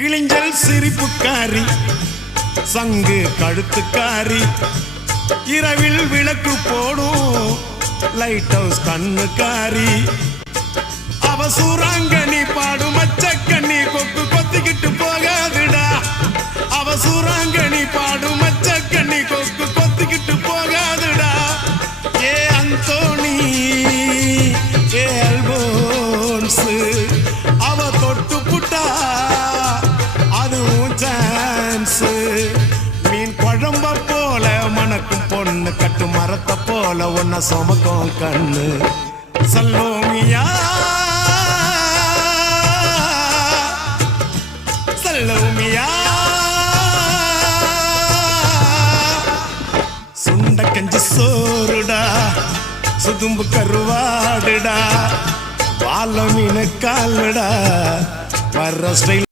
கிளிஞ்சல் சிரிப்புக்காரி சங்கு கழுத்துக்காரி இரவில் விளக்கு போடும் லைட் ஹவுஸ் கண்ணுக்காரி அவ சூறாங்கண்ணி பாடும் மச்சக்கண்ணி கொக்கு கொத்திக்கிட்டு போகாதுடா அவ சூறாங்கண்ணி பாடும் மச்சக்கண்ணி கொக்கு கொத்திக்கிட்டு போகாதுடா ஏ அந்தோணி ஏ அல்போன்ஸ் அவ தொட்டு புட்டா அதுவும் சான்ஸ் மீன் குழம்ப போல மணக்கும் பொண்ணு கட்டு மரத்தை போல ஒன்ன சுமக்கும் கண்ணு சல்லோமியா சல்லோமியா சுண்ட கஞ்சி சோறுடா சுதும்பு கருவாடுடா வாழ மீன் காலுடா வர்ற ஸ்டைல்